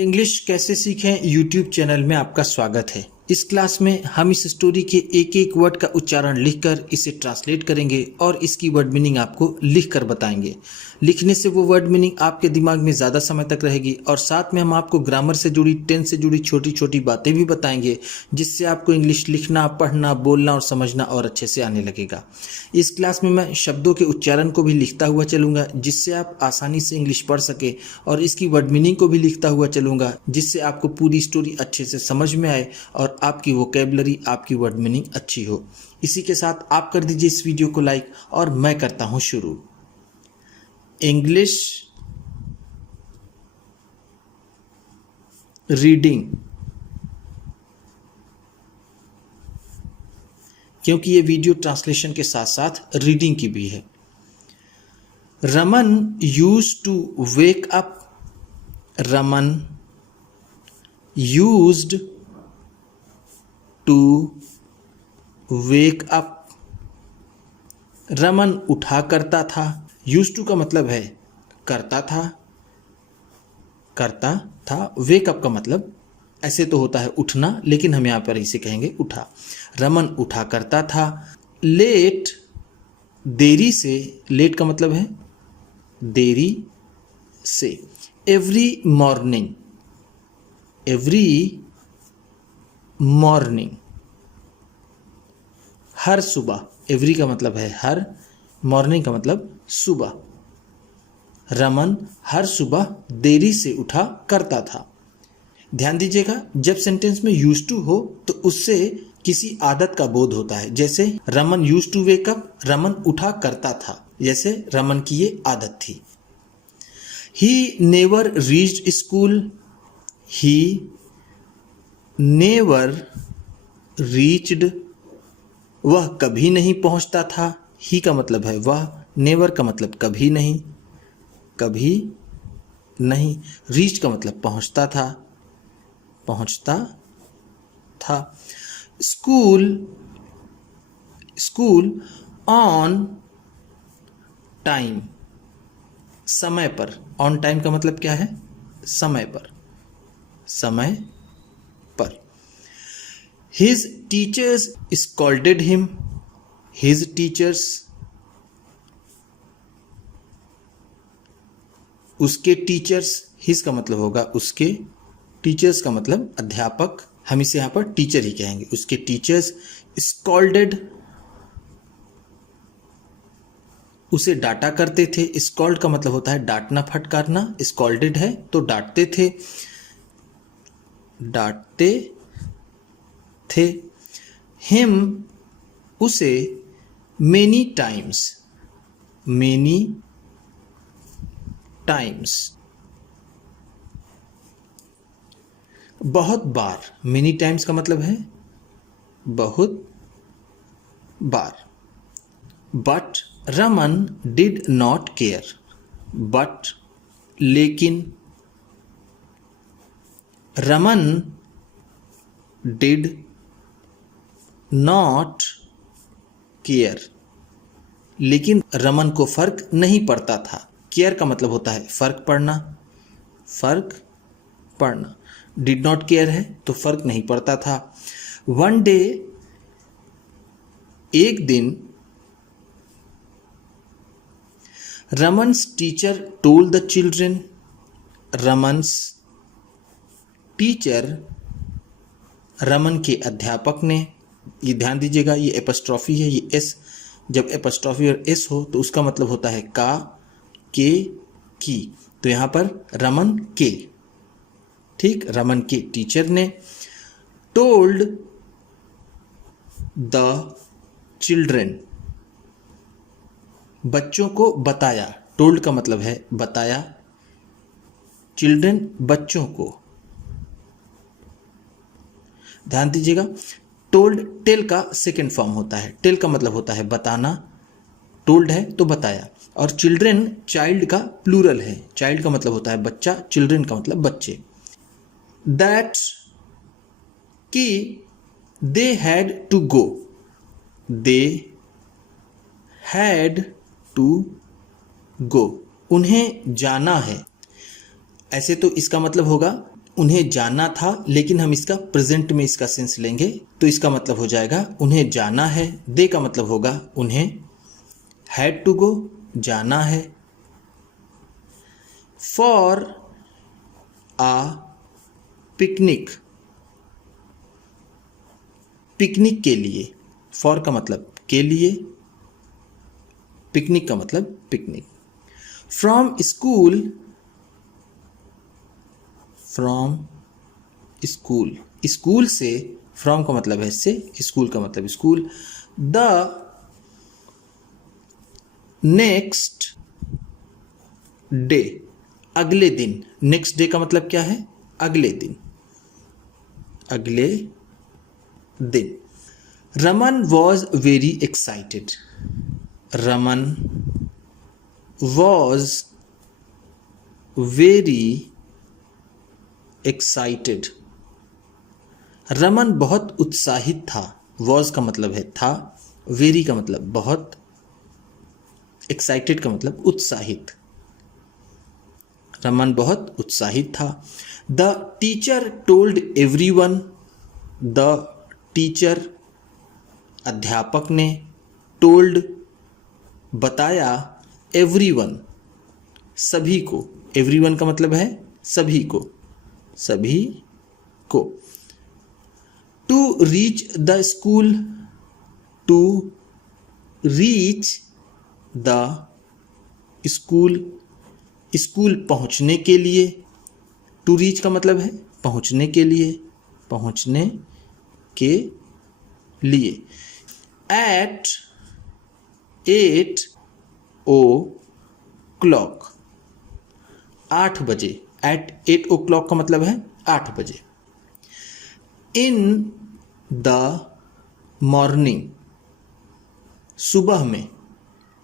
English कैसे सीखें YouTube channel में आपका स्वागत है। इस क्लास में हम इस स्टोरी के एक एक वर्ड का उच्चारण लिखकर इसे ट्रांसलेट करेंगे और इसकी वर्ड मीनिंग आपको लिखकर बताएंगे। लिखने से वो वर्ड मीनिंग आपके दिमाग में ज़्यादा समय तक रहेगी और साथ में हम आपको ग्रामर से जुड़ी, टेंस से जुड़ी छोटी छोटी बातें भी बताएंगे, जिससे आपको इंग्लिश लिखना, पढ़ना, बोलना और समझना और अच्छे से आने लगेगा। इस क्लास में मैं शब्दों के उच्चारण को भी लिखता हुआ चलूँगा, जिससे आप आसानी से इंग्लिश पढ़ सके, और इसकी वर्ड मीनिंग को भी लिखता हुआ चलूँगा, जिससे आपको पूरी स्टोरी अच्छे से समझ में आए और आपकी वोकैबुलरी, आपकी वर्ड मीनिंग अच्छी हो। इसी के साथ आप कर दीजिए इस वीडियो को लाइक और मैं करता हूँ शुरू। इंग्लिश रीडिंग, क्योंकि ये वीडियो ट्रांसलेशन के साथ साथ रीडिंग की भी है। Raman used to wake up, Raman used to wake up, Raman उठा करता था। यूज्ड टू का मतलब है करता था, करता था। वेक अप का मतलब ऐसे तो होता है उठना, लेकिन हम यहाँ पर इसे कहेंगे उठा। रमन उठा करता था। लेट, देरी से, लेट का मतलब है देरी से। एवरी मॉर्निंग, एवरी मॉर्निंग, हर सुबह। एवरी का मतलब है हर, मॉर्निंग का मतलब सुबह। रमन हर सुबह देरी से उठा करता था। ध्यान दीजिएगा, जब सेंटेंस में यूज्ड टू हो तो उससे किसी आदत का बोध होता है। जैसे Raman used to wake up, Raman उठा करता था, जैसे रमन की ये आदत थी। He never reached school, he never reached, वह कभी नहीं पहुंचता था। ही का मतलब है वह, नेवर का मतलब कभी नहीं, कभी नहीं। रीच का मतलब पहुंचता था, पहुंचता था। स्कूल, स्कूल ऑन टाइम, समय पर। ऑन टाइम का मतलब क्या है? समय पर, समय पर। His teachers scolded him, his teachers, उसके टीचर्स। हिज का मतलब होगा उसके, टीचर्स का मतलब अध्यापक, हम इसे यहाँ पर टीचर ही कहेंगे। उसके टीचर्स स्कॉल्डेड, उसे डांटा करते थे। स्कॉल्ड का मतलब होता है डांटना, फटकारना। स्कॉल्डेड है तो डांटते थे, डांटते थे। हिम, उसे, मेनी टाइम्स, मेनी टाइम्स, बहुत बार। मेनी टाइम्स का मतलब है बहुत बार। But Raman did not care, but लेकिन, रमन डिड नॉट केयर, लेकिन रमन को फर्क नहीं पड़ता था। केयर का मतलब होता है फर्क पड़ना, फर्क पड़ना। डिड नॉट केयर है तो फर्क नहीं पड़ता था। वन डे, एक दिन, Raman's teacher told the children, Raman's teacher, Raman के अध्यापक ने। ये ध्यान दीजिएगा, ये एपस्ट्रॉफी है, ये एस। जब एपस्ट्रॉफी और एस हो तो उसका मतलब होता है का, के, की। तो यहाँ पर रमन के, ठीक, रमन के टीचर ने। टोल्ड द चिल्ड्रेन, बच्चों को बताया। टोल्ड का मतलब है बताया, चिल्ड्रेन बच्चों को। ध्यान दीजिएगा, टोल्ड टेल का सेकेंड फॉर्म होता है। टेल का मतलब होता है बताना, टोल्ड है तो बताया। और चिल्ड्रेन चाइल्ड का प्लूरल है। चाइल्ड का मतलब होता है बच्चा, चिल्ड्रेन का मतलब बच्चे। दैट, कि they had to go, they had to go, उन्हें जाना है। ऐसे तो इसका मतलब होगा उन्हें जाना था, लेकिन हम इसका प्रेजेंट में इसका सेंस लेंगे तो इसका मतलब हो जाएगा उन्हें जाना है। दे का मतलब होगा उन्हें हैड टू गो, जाना है। फॉर आ पिकनिक, पिकनिक के लिए। फॉर का मतलब के लिए, पिकनिक का मतलब picnic. From school, from school, school से, फ्रॉम का मतलब है से, स्कूल का मतलब स्कूल। द नेक्स्ट डे, अगले दिन। नेक्स्ट डे का मतलब क्या है? अगले दिन, अगले दिन। Raman was very excited, Raman was very excited, Raman बहुत उत्साहित था। वॉज का मतलब है था, वेरी का मतलब बहुत, एक्साइटेड का मतलब उत्साहित। रमन बहुत उत्साहित था। The teacher told everyone, the teacher अध्यापक ने, टोल्ड बताया, एवरीवन सभी को, एवरीवन का मतलब है सभी को, सभी को। To reach the school, to reach the school, school पहुंचने के लिए। टू रीच का मतलब है पहुंचने के लिए, पहुंचने के लिए। एट 8 o'clock, 8 बजे। एट 8 o'clock का मतलब है 8 बजे। इन द मॉर्निंग, सुबह में।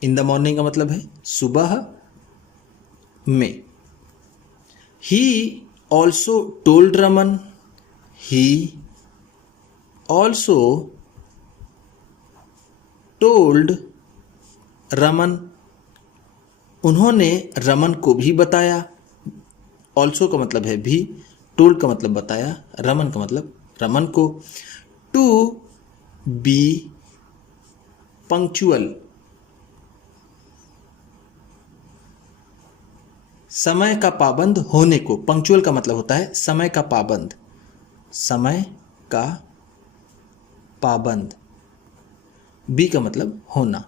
इन द मॉर्निंग का मतलब है सुबह में। He also told Raman, he also told Raman, उन्होंने रमन को भी बताया। ऑल्सो का मतलब है भी, टोल्ड का मतलब बताया, रमन का मतलब रमन को। टू बी पंक्चुअल, समय का पाबंद होने को। पंक्चुअल का मतलब होता है समय का पाबंद, समय का पाबंद। बी का मतलब होना।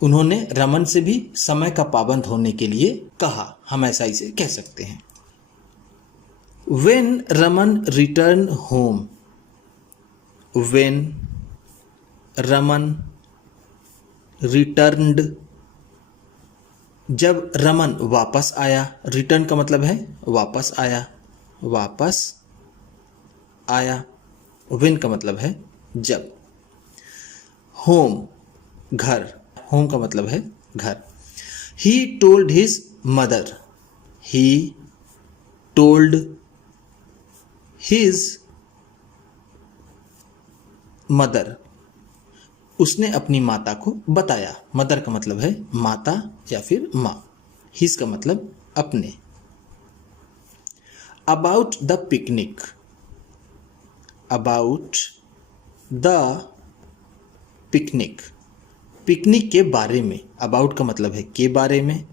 उन्होंने रमन से भी समय का पाबंद होने के लिए कहा, हम ऐसा इसे कह सकते हैं। When Raman return home, when Raman returned, जब रमन वापस आया। रिटर्न का मतलब है वापस आया, वापस आया। when का मतलब है जब। होम घर, होम का मतलब है घर। He told his mother, he told his mother, उसने अपनी माता को बताया। मदर का मतलब है माता या फिर माँ। हिज का मतलब अपने। About the picnic, about the picnic, picnic के बारे में। अबाउट का मतलब है के बारे में,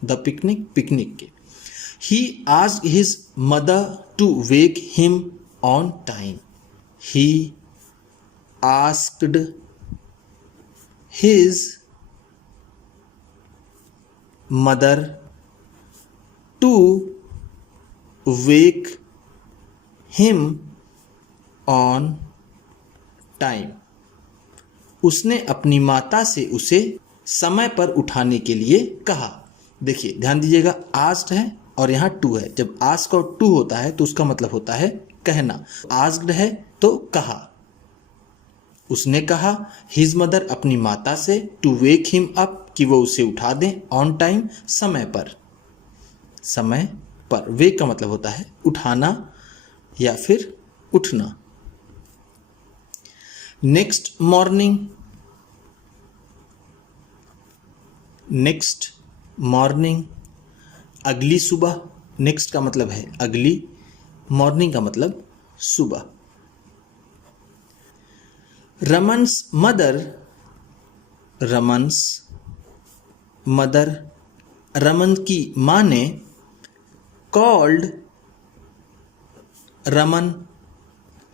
द पिकनिक पिकनिक के। He asked his mother to wake him on time, he asked his mother to wake him on time, उसने अपनी माता से उसे समय पर उठाने के लिए कहा। देखिए ध्यान दीजिएगा, आस्क्ड है और यहाँ टू है। जब आस्क और टू होता है तो उसका मतलब होता है कहना। आस्क्ड है तो कहा, उसने कहा। हिज मदर अपनी माता से, टू वेक हिम अप कि वो उसे उठा दें, ऑन टाइम समय पर, समय पर। वेक का मतलब होता है उठाना या फिर उठना। Next morning, next morning. अगली सुबह, नेक्स्ट का मतलब है अगली, मॉर्निंग का मतलब सुबह। रमन्स मदर, रमन्स मदर, रमन की माँ ने कॉल्ड रमन,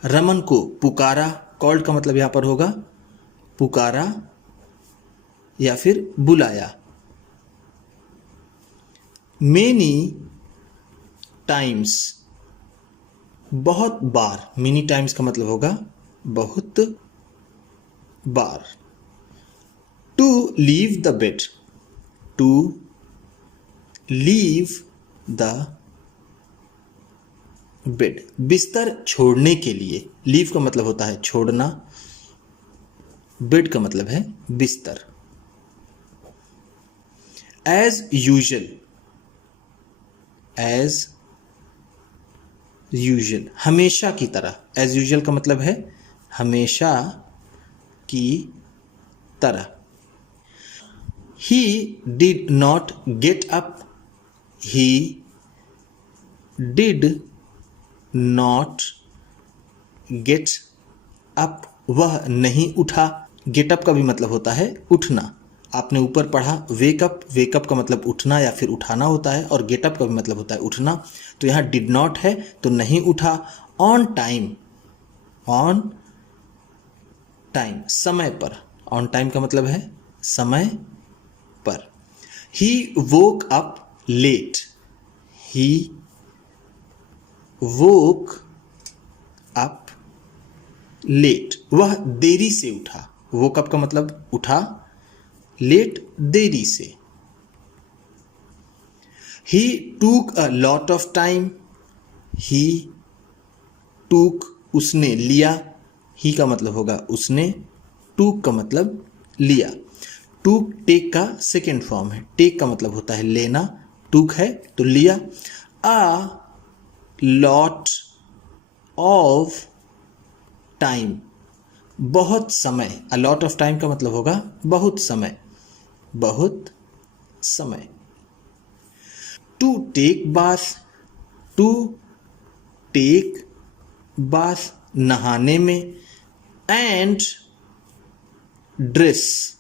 रमन को पुकारा। कॉल्ड का मतलब यहाँ पर होगा पुकारा या फिर बुलाया। मेनी टाइम्स, बहुत बार, मेनी टाइम्स का मतलब होगा बहुत बार। To leave the bed, to leave the bed, बिस्तर छोड़ने के लिए। लीव का मतलब होता है छोड़ना, बेड का मतलब है बिस्तर। एज यूजुअल, एज यूजुअल, हमेशा की तरह। एज यूजुअल का मतलब है हमेशा की तरह। He did not get up, he did not get up, वह नहीं उठा। गेट अप का भी मतलब होता है उठना। आपने ऊपर पढ़ा वेकअप, वेकअप का मतलब उठना या फिर उठाना होता है, और गेट अप का भी मतलब होता है उठना। तो यहाँ डिड नॉट है तो नहीं उठा। ऑन टाइम, ऑन टाइम, समय पर। ऑन टाइम का मतलब है समय पर। ही वोक अप लेट, ही वोक अप लेट, वह देरी से उठा। वोक अप का मतलब उठा, लेट देरी से। ही टूक अ लॉट ऑफ टाइम, ही टूक उसने लिया, ही का मतलब होगा उसने, टूक का मतलब लिया। टूक टेक का सेकेंड फॉर्म है। टेक का मतलब होता है लेना, टूक है तो लिया। आ लॉट ऑफ टाइम, बहुत समय। अ लॉट ऑफ टाइम का मतलब होगा बहुत समय, बहुत समय। To take bath, to take bath, नहाने में। एंड ड्रेस,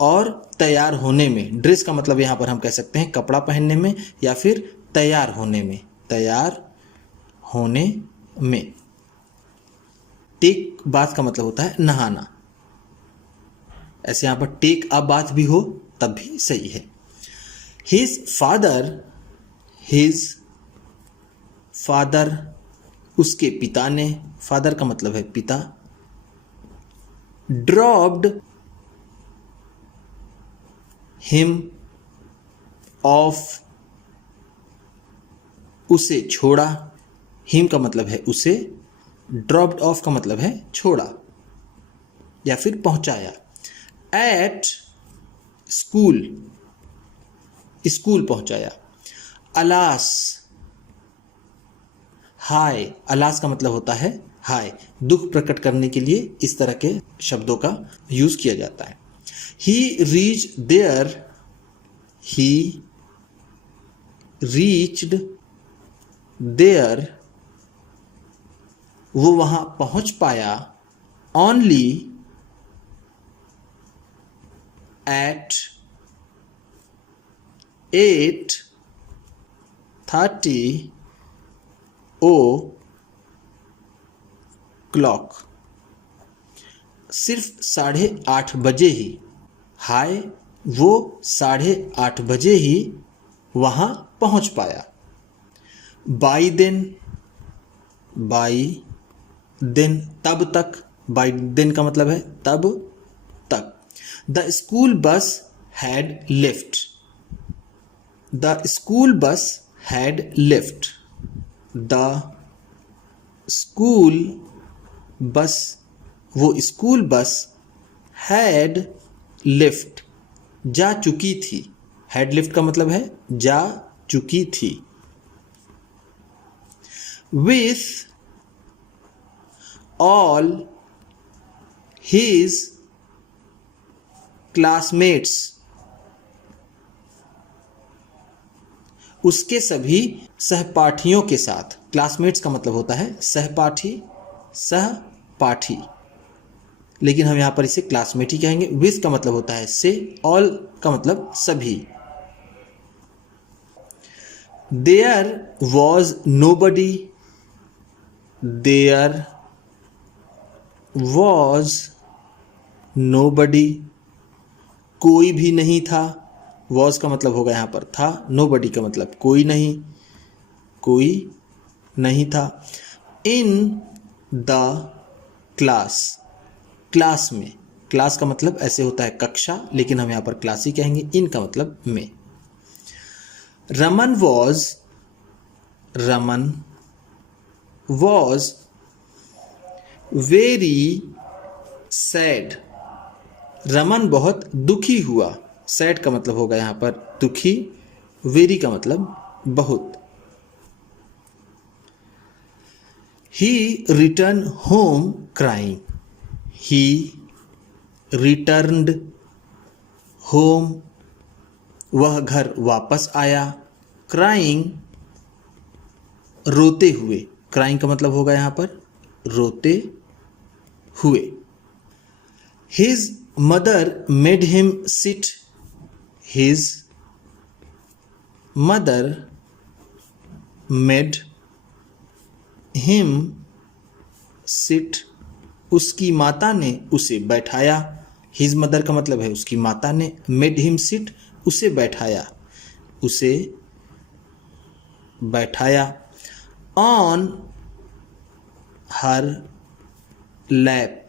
और तैयार होने में। ड्रेस का मतलब यहाँ पर हम कह सकते हैं कपड़ा पहनने में या फिर तैयार होने में, तैयार होने में। टेक बाथ का मतलब होता है नहाना। ऐसे यहाँ पर टेक अ बाथ भी हो तब भी सही है। हिज फादर, हिज फादर, उसके पिता ने। फादर का मतलब है पिता। ड्रॉप्ड हिम ऑफ, उसे छोड़ा। हिम का मतलब है उसे, ड्रॉप्ड ऑफ का मतलब है छोड़ा या फिर पहुंचाया। एट स्कूल, स्कूल पहुंचाया। अलास, हाय, अलास का मतलब होता है हाय। दुख प्रकट करने के लिए इस तरह के शब्दों का यूज किया जाता है। He reach there, he reached there, वो वहां पहुंच पाया। ओनली एट 8:30 o'clock, सिर्फ 8:30 बजे ही। हाय, वो 8:30 बजे ही वहां पहुंच पाया। बाई देन, बाई देन, तब तक। बाई देन का मतलब है तब तक। The school bus had left, the school bus had left, the school bus, वो स्कूल बस हैड लेफ्ट, जा चुकी थी। हैड लेफ्ट का मतलब है जा चुकी थी। विथ ऑल हिज क्लासमेट्स, उसके सभी सहपाठियों के साथ। क्लासमेट्स का मतलब होता है सहपाठी, सहपाठी, लेकिन हम यहाँ पर इसे क्लासमेट ही कहेंगे। विथ का मतलब होता है से, ऑल का मतलब सभी। There was nobody, there was nobody, कोई भी नहीं था। वॉज का मतलब होगा यहाँ पर था, नोबडी का मतलब कोई नहीं, कोई नहीं था। इन द क्लास, क्लास में, क्लास का मतलब ऐसे होता है कक्षा, लेकिन हम यहाँ पर क्लास ही कहेंगे। इन का मतलब में। Raman was very sad, Raman बहुत दुखी हुआ। सैड का मतलब होगा यहाँ पर दुखी, वेरी का मतलब बहुत। He return home crying, he returned home, वह घर वापस आया। क्राइंग, रोते हुए। क्राइंग का मतलब होगा यहाँ पर रोते हुए। His mother made him sit, his mother made him sit, उसकी माता ने उसे बैठाया। हिज मदर का मतलब है उसकी माता ने, मेड हिम सिट उसे बैठाया, उसे बैठाया। ऑन हर लैप,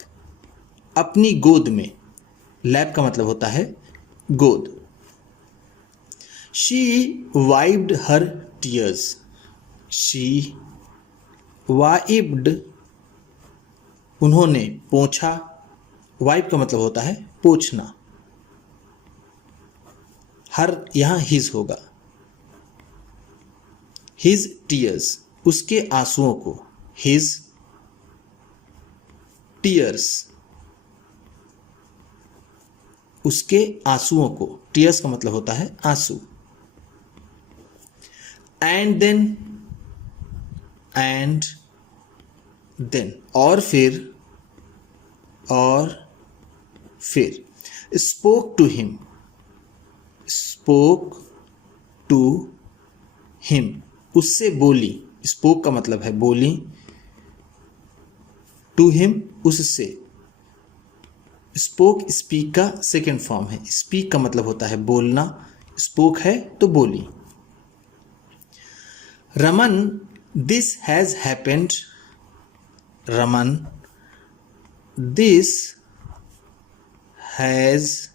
अपनी गोद में। लैप का मतलब होता है गोद। She wiped her tears, she wiped, उन्होंने पोंछा। वाइप का मतलब होता है पोंछना। हर यहां हिज होगा। हिज टीयर्स, उसके आंसुओं को। हिज टीयर्स, उसके आंसुओं को। टीयर्स का मतलब होता है आंसू। एंड देन, और फिर। स्पोक टू हिम, उससे बोली। स्पोक का मतलब है बोली, टू हिम उससे। स्पोक स्पीक का सेकेंड फॉर्म है। स्पीक का मतलब होता है बोलना, स्पोक है तो बोली। Raman, this has happened, Raman, this has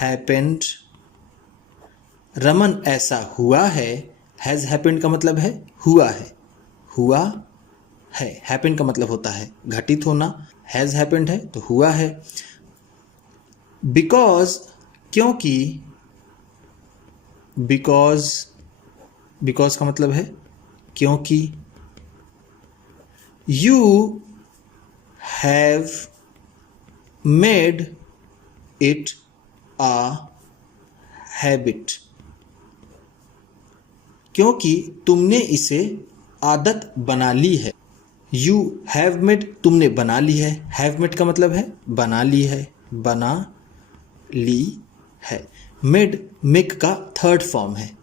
happened, Raman ऐसा हुआ है। हैज हैपेंड का मतलब है हुआ है, हुआ है। हैपेंड का मतलब होता है घटित होना, हैज हैपेंड है तो हुआ है। बिकॉज, क्योंकि। बिकॉज का मतलब है क्योंकि। You have made it a habit, क्योंकि तुमने इसे आदत बना ली है। यू हैव मेड, तुमने बना ली है। हैव मेड का मतलब है बना ली है, बना ली है। मेड, मेक का थर्ड फॉर्म है।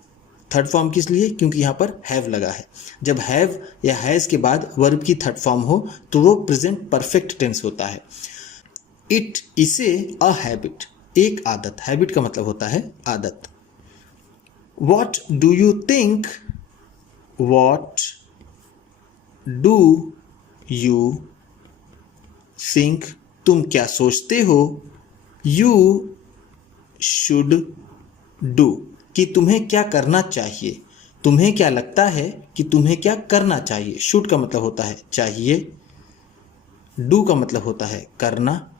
थर्ड फॉर्म किस लिए? क्योंकि यहाँ पर हैव लगा है। जब हैव या हैज़ के बाद वर्ब की थर्ड फॉर्म हो तो वो प्रेजेंट परफेक्ट टेंस होता है। इट, इसे, अ हैबिट, एक आदत। हैबिट का मतलब होता है आदत। What do you think? What do you think? तुम क्या सोचते हो? You should do, कि तुम्हें क्या करना चाहिए। तुम्हें क्या लगता है कि तुम्हें क्या करना चाहिए। should का मतलब होता है चाहिए, do का मतलब होता है करना,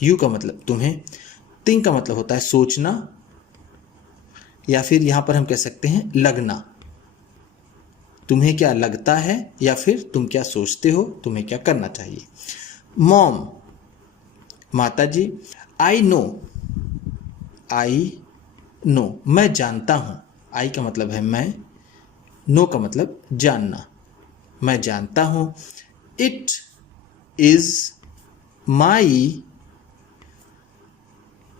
you का मतलब तुम्हें, think का मतलब होता है सोचना, या फिर यहां पर हम कह सकते हैं लगना। तुम्हें क्या लगता है या फिर तुम क्या सोचते हो, तुम्हें क्या करना चाहिए। मॉम, माताजी। आई नो, मैं जानता हूं। आई का मतलब है मैं, नो का मतलब जानना, मैं जानता हूँ। It is my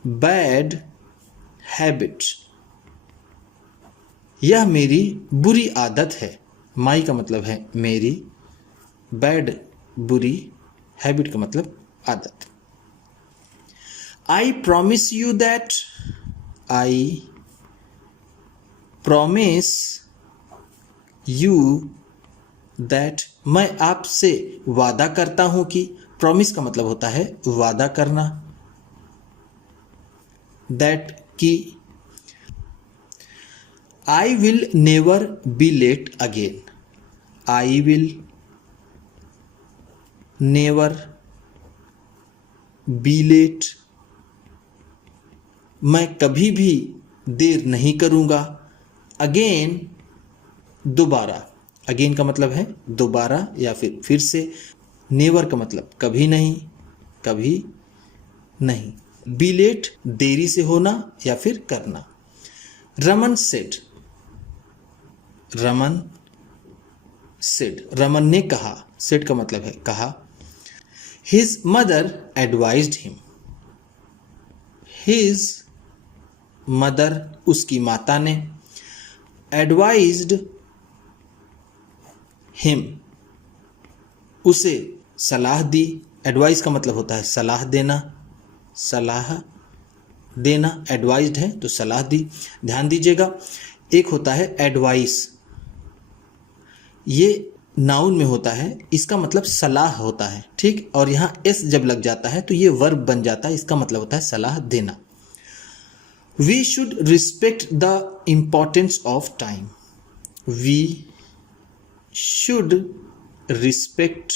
bad habit, यह मेरी बुरी आदत है। माई का मतलब है मेरी, बैड बुरी, हैबिट का मतलब आदत। I promise you that, I promise you that, मैं आपसे वादा करता हूं कि, प्रॉमिस का मतलब होता है वादा करना, दैट की, I will never be late again, I will never be late, मैं कभी भी देर नहीं करूंगा। अगेन दोबारा, अगेन का मतलब है दोबारा या फिर से। नेवर का मतलब कभी नहीं, कभी नहीं। बी लेट देरी से होना या फिर करना। रमन सेड, रमन सेड, रमन ने कहा, सेड का मतलब है कहा। His mother advised him, his mother उसकी माता ने, एडवाइज्ड हिम उसे सलाह दी। एडवाइस का मतलब होता है सलाह देना, सलाह देना, एडवाइज्ड है तो सलाह दी। ध्यान दीजिएगा, एक होता है एडवाइस, ये नाउन में होता है, इसका मतलब सलाह होता है, ठीक। और यहाँ एस जब लग जाता है तो ये वर्ब बन जाता है, इसका मतलब होता है सलाह देना। We should respect the importance of time, we should respect,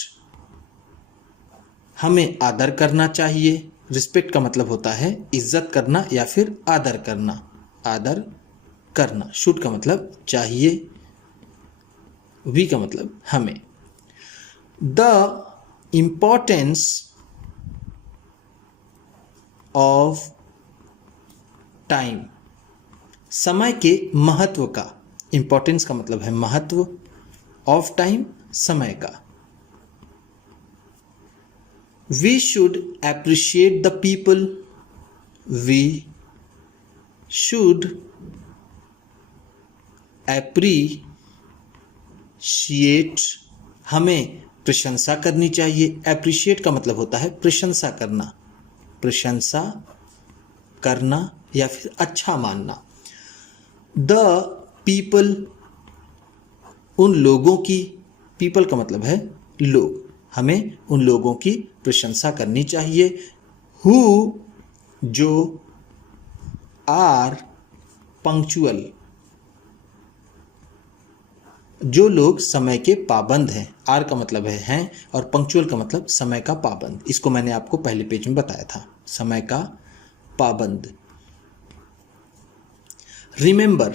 हमें आदर करना चाहिए। रिस्पेक्ट का मतलब होता है इज्जत करना या फिर आदर करना, आदर करना। शुड का मतलब चाहिए, वी का मतलब हमें। द इम्पॉर्टेंस ऑफ टाइम, समय के महत्व का। इम्पॉर्टेंस का मतलब है महत्व, ऑफ टाइम समय का। We should appreciate the people, we should appreciate, हमें प्रशंसा करनी चाहिए। एप्रिशिएट का मतलब होता है प्रशंसा करना, प्रशंसा करना या फिर अच्छा मानना। द पीपल, उन लोगों की, पीपल का मतलब है लोग, हमें उन लोगों की प्रशंसा करनी चाहिए। हु, जो, आर पंक्चुअल, जो लोग समय के पाबंद हैं। आर का मतलब है हैं और पंक्चुअल का मतलब समय का पाबंद। इसको मैंने आपको पहले पेज में बताया था, समय का पाबंद। रिमेंबर,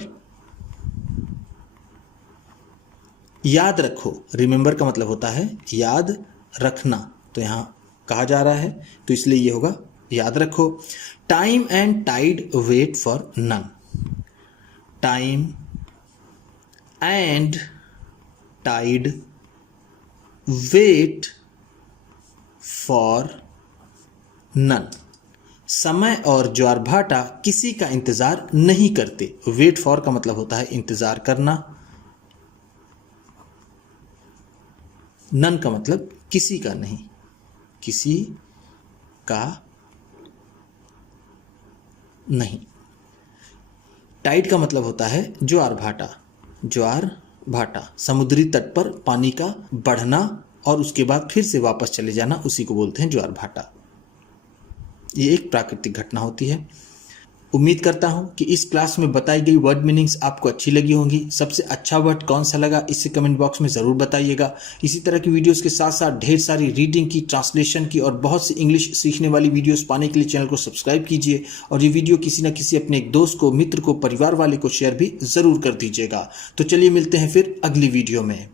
याद रखो। रिमेंबर का मतलब होता है याद रखना, तो यहाँ कहा जा रहा है तो इसलिए ये होगा याद रखो। Time and tide wait for none, time and tide wait for none, समय और ज्वार भाटा किसी का इंतजार नहीं करते। वेट फॉर का मतलब होता है इंतजार करना, नन का मतलब किसी का नहीं, किसी का नहीं। टाइड का मतलब होता है ज्वार भाटा, ज्वार भाटा समुद्री तट पर पानी का बढ़ना और उसके बाद फिर से वापस चले जाना, उसी को बोलते हैं ज्वार भाटा। ये एक प्राकृतिक घटना होती है। उम्मीद करता हूं कि इस क्लास में बताई गई वर्ड मीनिंग्स आपको अच्छी लगी होंगी। सबसे अच्छा वर्ड कौन सा लगा इसे कमेंट बॉक्स में ज़रूर बताइएगा। इसी तरह की वीडियोस के साथ साथ ढेर सारी रीडिंग की, ट्रांसलेशन की और बहुत सी इंग्लिश सीखने वाली वीडियोस पाने के लिए चैनल को सब्सक्राइब कीजिए और ये वीडियो किसी न किसी अपने एक दोस्त को, मित्र को, परिवार वाले को शेयर भी ज़रूर कर दीजिएगा। तो चलिए मिलते हैं फिर अगली वीडियो में।